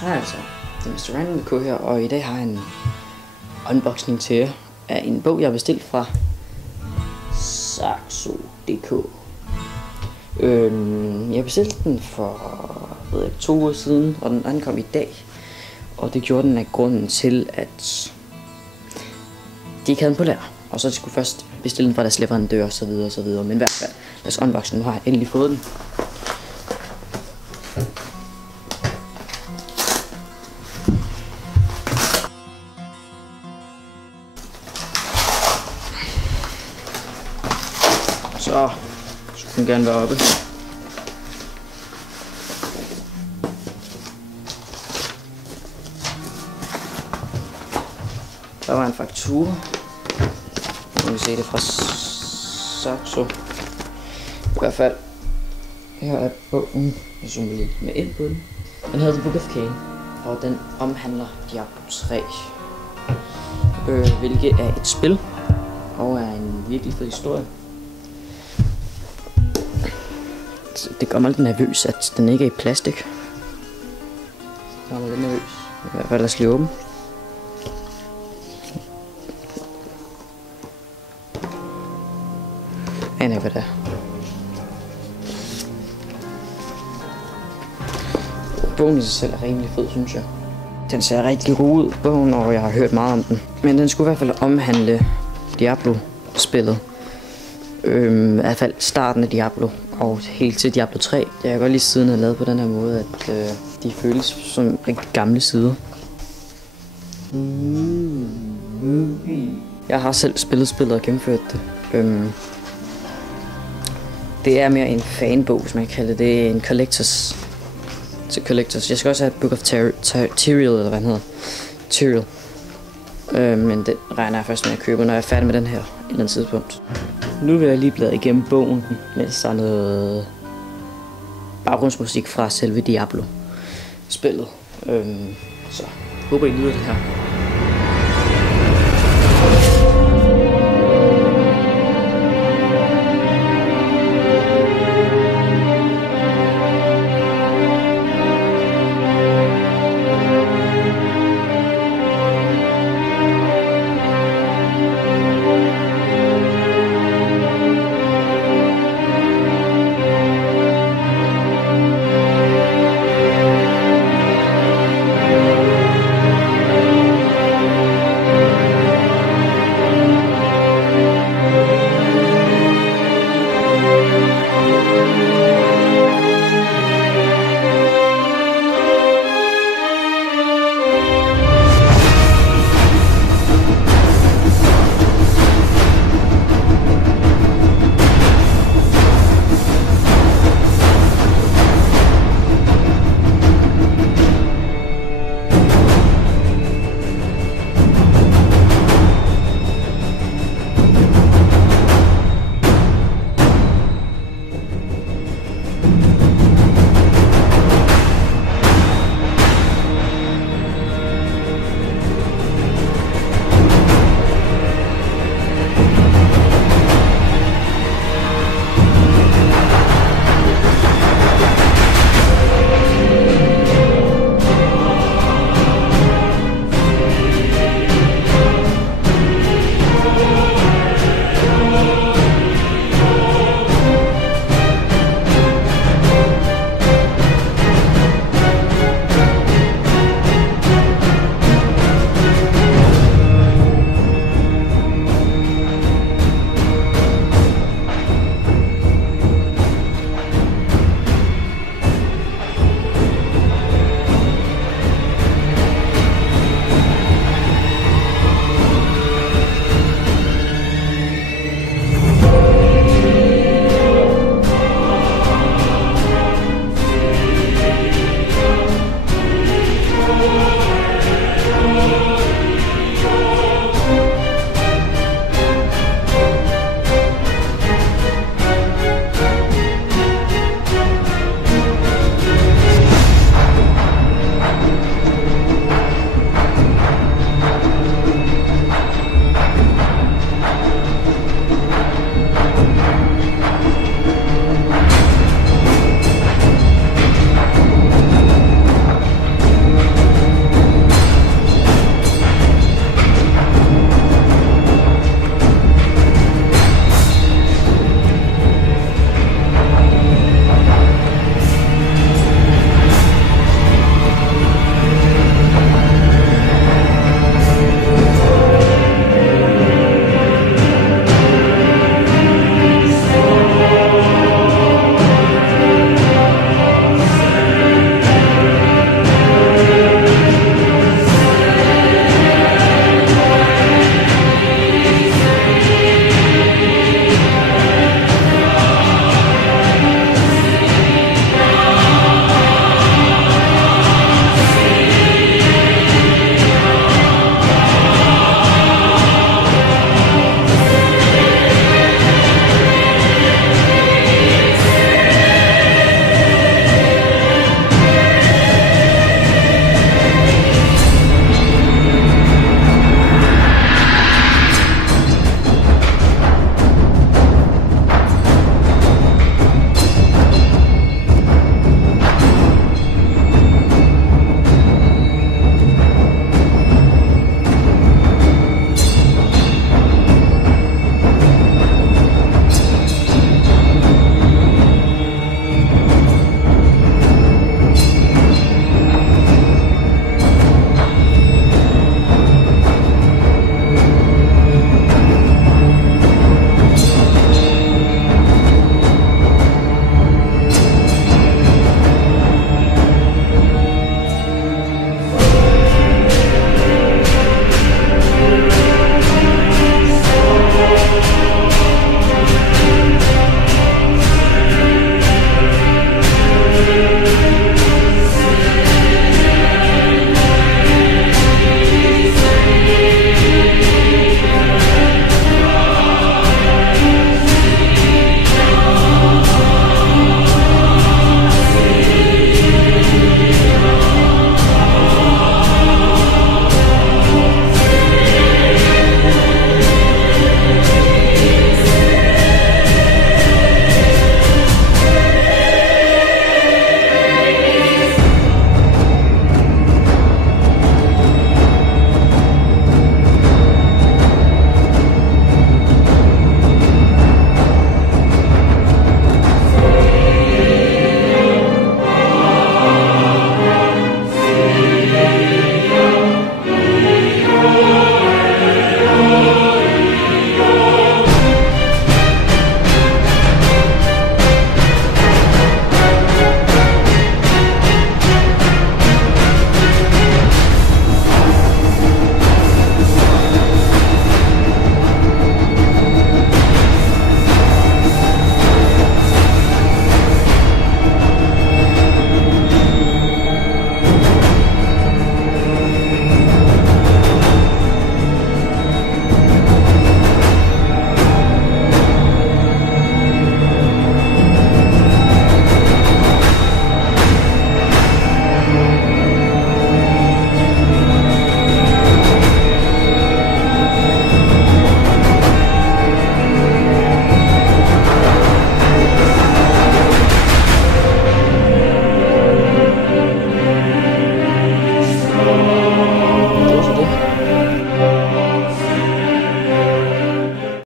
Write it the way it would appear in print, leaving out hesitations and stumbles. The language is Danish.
Hej altså, det er Mr. Random K her, og i dag har jeg en unboxing til jer af en bog, jeg har bestilt fra Saxo.dk. Jeg bestilte den for 2 uger siden, og den ankom i dag. Og det gjorde den af grunden til, at de ikke havde den på lager. Og så skulle først bestille den fra deres leverandør og så videre og så videre. Men i hvert fald, deres unboxing, nu har jeg endelig fået den. Så skulle den gerne være oppe. Der var en faktura. Nu kan vi se det fra Saxo. I hvert fald. Her er bogen. Jeg zoomer lige med ind på den. Den hedder The Book of Cain, og den omhandler Diablo 3. Hvilket er et spil og er en virkelig fed historie. Det gør mig lidt nervøs, at den ikke er i plastik. Det gør mig lidt nervøs. I hvert fald, lad os lige åbne. Jeg aner hvad det er. Bogen i sig selv er rimelig fed, synes jeg. Den ser rigtig god ud, bogen, og jeg har hørt meget om den. Men den skulle i hvert fald omhandle Diablo-spillet. I hvert fald starten af Diablo og helt til Diablo 3. Jeg kan godt lide siden er lavet på den her måde, at de føles som rigtig gamle sider. Jeg har selv spillet spillet og gennemført det. Det er mere en fanbog, hvis man kan kalde det. Det er en collectors. Til collectors. Jeg skal også have Book of Tyrael, eller hvad den hedder. Tyrael. Men det regner jeg først med at købe, når jeg er færdig med den her et eller andet tidspunkt. Nu vil jeg lige bladre igennem bogen, mens der er noget baggrundsmusik fra selve Diablo-spillet. Så håber I nyder det her.